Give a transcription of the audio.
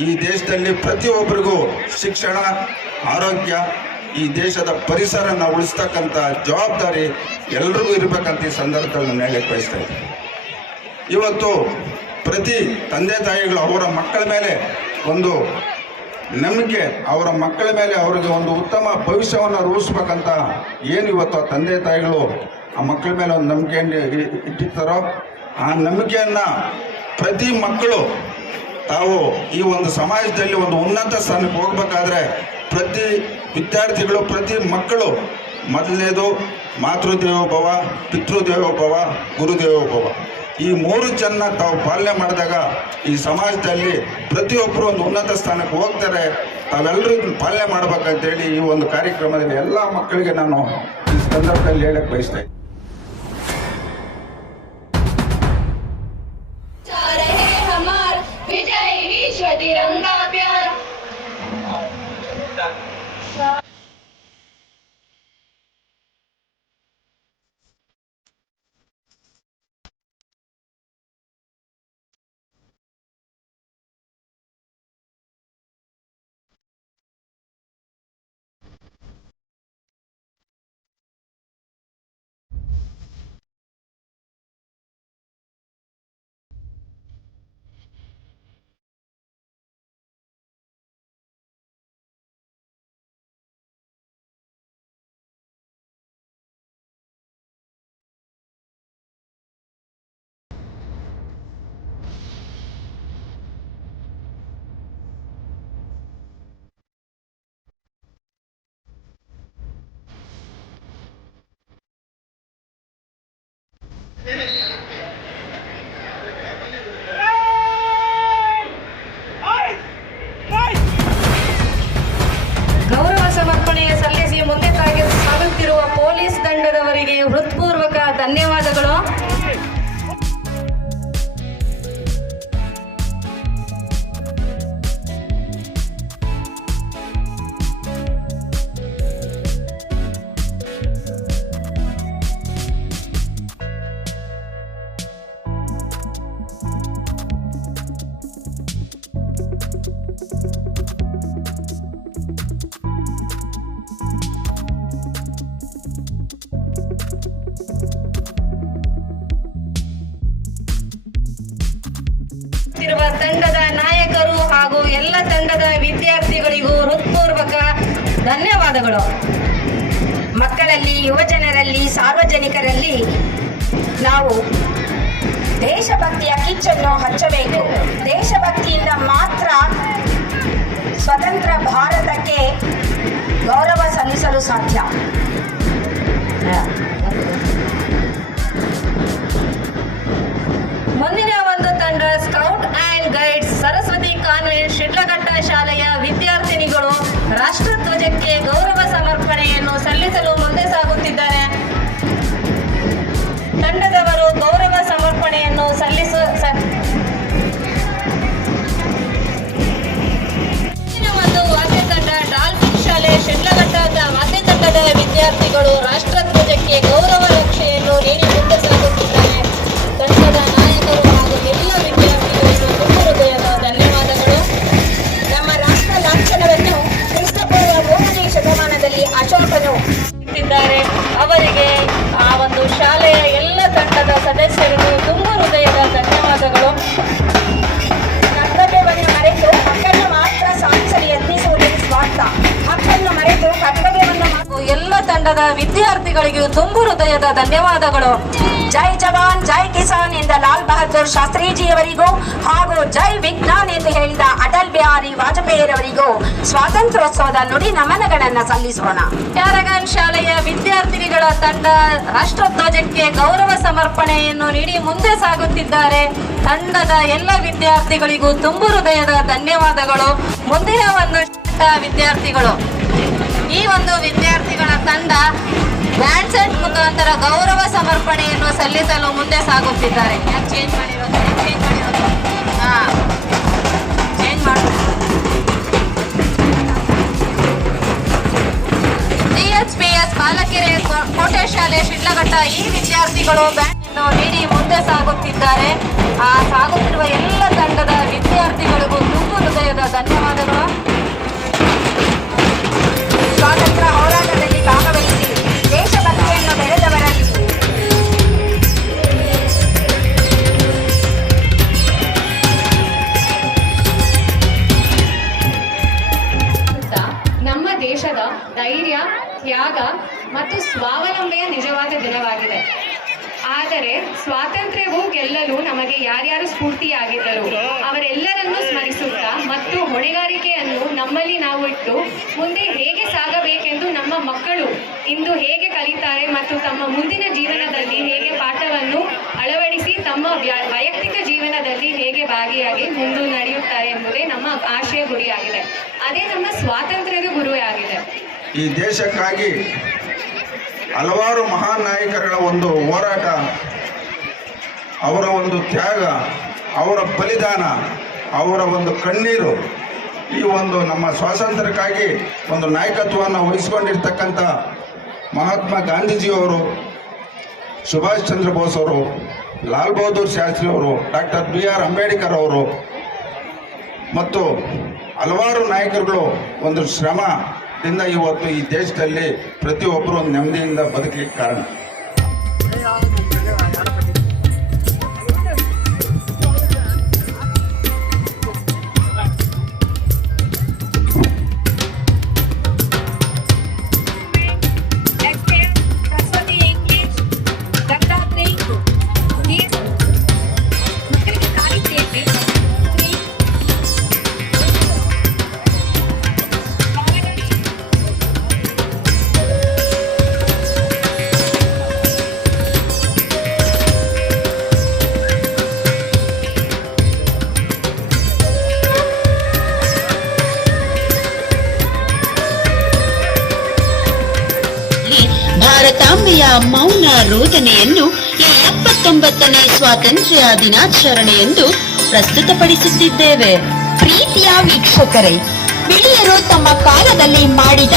ಈ ದೇಶದಲ್ಲಿ ಪ್ರತಿಯೊಬ್ಬರಿಗೂ ಶಿಕ್ಷಣ, ಆರೋಗ್ಯ, ಈ ದೇಶದ ಪರಿಸರನ ಉಳಿಸ್ತಕ್ಕಂಥ ಜವಾಬ್ದಾರಿ ಎಲ್ರಿಗೂ ಇರಬೇಕಂತ ಈ ಸಂದರ್ಭದಲ್ಲಿ ನಾನು ಹೇಳಕ್ಕೆ ಬಯಸ್ತಾ ಇದ್ದೀನಿ. ಇವತ್ತು ಪ್ರತಿ ತಂದೆ ತಾಯಿಗಳು ಅವರ ಮಕ್ಕಳ ಮೇಲೆ ಒಂದು ನಂಬಿಕೆ, ಅವರ ಮಕ್ಕಳ ಮೇಲೆ ಅವರಿಗೆ ಒಂದು ಉತ್ತಮ ಭವಿಷ್ಯವನ್ನು ರೂಪಿಸ್ಬೇಕಂತ ಏನು ಇವತ್ತು ಆ ತಂದೆ ತಾಯಿಗಳು ಆ ಮಕ್ಕಳ ಮೇಲೆ ಒಂದು ನಂಬಿಕೆಯನ್ನು ಇಟ್ಟಿರ್ತಾರೋ, ಆ ನಂಬಿಕೆಯನ್ನು ಪ್ರತಿ ಮಕ್ಕಳು ತಾವು ಈ ಒಂದು ಸಮಾಜದಲ್ಲಿ ಒಂದು ಉನ್ನತ ಸ್ಥಾನಕ್ಕೆ ಹೋಗ್ಬೇಕಾದ್ರೆ ಪ್ರತಿ ವಿದ್ಯಾರ್ಥಿಗಳು, ಪ್ರತಿ ಮಕ್ಕಳು ಮೊದಲನೇದು ಮಾತೃದೇವೋಭವ ಪಿತೃದೇವೋಭವ ಗುರುದೇವೋಭವ ಈ ಮೂರು ಜನ ತಾವು ಪಾಲನೆ ಮಾಡಿದಾಗ ಈ ಸಮಾಜದಲ್ಲಿ ಪ್ರತಿಯೊಬ್ಬರು ಒಂದು ಉನ್ನತ ಸ್ಥಾನಕ್ಕೆ ಹೋಗ್ತಾರೆ. ತಾವೆಲ್ಲರೂ ಪಾಲನೆ ಮಾಡ್ಬೇಕಂತೇಳಿ ಈ ಒಂದು ಕಾರ್ಯಕ್ರಮದಲ್ಲಿ ಎಲ್ಲ ಮಕ್ಕಳಿಗೆ ನಾನು ಈ ಸಂದರ್ಭದಲ್ಲಿ ಹೇಳಕ್ಕೆ ಬಯಸ್ತಾ ಧನ್ಯವಾದಗಳು. ತಂಡದ ವಿದ್ಯಾರ್ಥಿಗಳಿಗೂ ಹೃತ್ಪೂರ್ವಕ ಧನ್ಯವಾದಗಳು. ಮಕ್ಕಳಲ್ಲಿ, ಯುವಜನರಲ್ಲಿ, ಸಾರ್ವಜನಿಕರಲ್ಲಿ ನಾವು ದೇಶಭಕ್ತಿಯ ಕಿಚ್ಚನ್ನು ಹಚ್ಚಬೇಕು. ದೇಶಭಕ್ತಿಯಿಂದ ಮಾತ್ರ ಸ್ವತಂತ್ರ ಭಾರತಕ್ಕೆ ಗೌರವ ಸಲ್ಲಿಸಲು ಸಾಧ್ಯ. ತಂಡದ ವಿದ್ಯಾರ್ಥಿಗಳಿಗೂ ತುಂಬು ಹೃದಯದ ಧನ್ಯವಾದಗಳು. ಜೈ ಜವಾನ್, ಜೈ ಕಿಸಾನ್ ಎಂದ ಲಾಲ್ ಬಹದ್ದೂರ್ ಶಾಸ್ತ್ರೀಜಿಯವರಿಗೂ ಹಾಗೂ ಜೈ ವಿಜ್ಞಾನ್ ಎಂದು ಹೇಳಿದ ಅಟಲ್ ಬಿಹಾರಿ ವಾಜಪೇಯಿರವರಿಗೂ ಸ್ವಾತಂತ್ರ್ಯೋತ್ಸವದ ನುಡಿ ನಮನಗಳನ್ನು ಸಲ್ಲಿಸೋಣ. ಟ್ಯಾರಗಾನ್ ಶಾಲೆಯ ವಿದ್ಯಾರ್ಥಿನಿಗಳ ತಂಡ ರಾಷ್ಟ್ರಧ್ವಜಕ್ಕೆ ಗೌರವ ಸಮರ್ಪಣೆಯನ್ನು ನೀಡಿ ಮುಂದೆ ಸಾಗುತ್ತಿದ್ದಾರೆ. ತಂಡದ ಎಲ್ಲ ವಿದ್ಯಾರ್ಥಿಗಳಿಗೂ ತುಂಬು ಹೃದಯದ ಧನ್ಯವಾದಗಳು. ಮುಂದಿನ ಒಂದು ವಿದ್ಯಾರ್ಥಿಗಳು. ಈ ಒಂದು ವಿದ್ಯಾರ್ಥಿಗಳ ತಂಡ ಬ್ಯಾಂಡ್ ಸೆಟ್ ಮುಖಾಂತರ ಗೌರವ ಸಮರ್ಪಣೆಯನ್ನು ಸಲ್ಲಿಸಲು ಮುಂದೆ ಸಾಗುತ್ತಿದ್ದಾರೆ. ಯಾಕೆ ಚೇಂಜ್ ಮಾಡಿರೋದು? ಚೇಂಜ್ ಮಾಡಿರೋದು? ಹಾ. ಚೇಂಜ್ ಕೋಟೆ ಶಾಲೆ ಶಿಡ್ಲಘಟ್ಟ ಈ ವಿದ್ಯಾರ್ಥಿಗಳು ಬ್ಯಾಂಡ್ ಅನ್ನು ನೀಡಿ ಮುಂದೆ ಸಾಗುತ್ತಿದ್ದಾರೆ. ಆ ಸ್ವಾವಲಂಬೆಯ ನಿಜವಾದ ದಿನವಾಗಿದೆ. ಆದರೆ ಸ್ವಾತಂತ್ರ್ಯವು ಗೆಲ್ಲಲು ನಮಗೆ ಯಾರ್ಯಾರು ಸ್ಫೂರ್ತಿಯಾಗಿದ್ದರು, ಅವರೆಲ್ಲರನ್ನೂ ಸ್ಮರಿಸುತ್ತಾ ಮತ್ತು ಹೊಣೆಗಾರಿಕೆಯನ್ನು ನಮ್ಮಲ್ಲಿ ನಾವು ಇಟ್ಟು ಮುಂದೆ ಹೇಗೆ ಸಾಗಬೇಕೆಂದು ನಮ್ಮ ಮಕ್ಕಳು ಇಂದು ಹೇಗೆ ಕಲಿತಾರೆ ಮತ್ತು ತಮ್ಮ ಮುಂದಿನ ಜೀವನದಲ್ಲಿ ಹೇಗೆ ಪಾಠವನ್ನು ಅಳವಡಿಸಿ ತಮ್ಮ ವ್ಯ- ವೈಯಕ್ತಿಕ ಜೀವನದಲ್ಲಿ ಹೇಗೆ ಭಾಗಿಯಾಗಿ ಮುಂದೆ ನಡೆಯುತ್ತಾರೆ ಎಂಬುದೇ ನಮ್ಮ ಆಶಯ ಗುರಿಯಾಗಿದೆ. ಅದೇ ನಮ್ಮ ಸ್ವಾತಂತ್ರ್ಯದ ಗುರಿಯಾಗಿದೆ. ಈ ದೇಶಕ್ಕಾಗಿ ಹಲವಾರು ಮಹಾನ್ ನಾಯಕರ ಒಂದು ಹೋರಾಟ, ಅವರ ಒಂದು ತ್ಯಾಗ, ಅವರ ಬಲಿದಾನ, ಅವರ ಒಂದು ಕಣ್ಣೀರು, ಈ ಒಂದು ನಮ್ಮ ಸ್ವಾತಂತ್ರ್ಯಕ್ಕಾಗಿ ಒಂದು ನಾಯಕತ್ವವನ್ನು ವಹಿಸಿಕೊಂಡಿರ್ತಕ್ಕಂಥ ಮಹಾತ್ಮ ಗಾಂಧೀಜಿಯವರು, ಸುಭಾಷ್ ಚಂದ್ರ ಬೋಸ್ ಅವರು, ಲಾಲ್ ಬಹದ್ದೂರ್ ಶಾಸ್ತ್ರಿ ಅವರು, ಡಾಕ್ಟರ್ ಬಿ ಆರ್ ಅಂಬೇಡ್ಕರ್ ಅವರು, ಮತ್ತು ಹಲವಾರು ನಾಯಕರುಗಳು ಒಂದು ಶ್ರಮದಿಂದ ಇವತ್ತು ಈ ದೇಶದಲ್ಲಿ ಪ್ರತಿಯೊಬ್ಬರು ನೆಮ್ಮದಿಯಿಂದ ಬದುಕಲಿಕ್ಕೆ ಕಾರಣ. ಭಾರತಾಂಬೆಯ ಮೌನ ರೋದನೆಯನ್ನು ಈ ಎಪ್ಪತ್ತೊಂಬತ್ತನೇ ಸ್ವಾತಂತ್ರ್ಯ ದಿನಾಚರಣೆಯೆಂದು ಪ್ರಸ್ತುತಪಡಿಸುತ್ತಿದ್ದೇವೆ. ಪ್ರೀತಿಯ ವೀಕ್ಷಕರೇ ಬಿಳಿಯರು ತಮ್ಮ ಕಾಲದಲ್ಲಿ ಮಾಡಿದ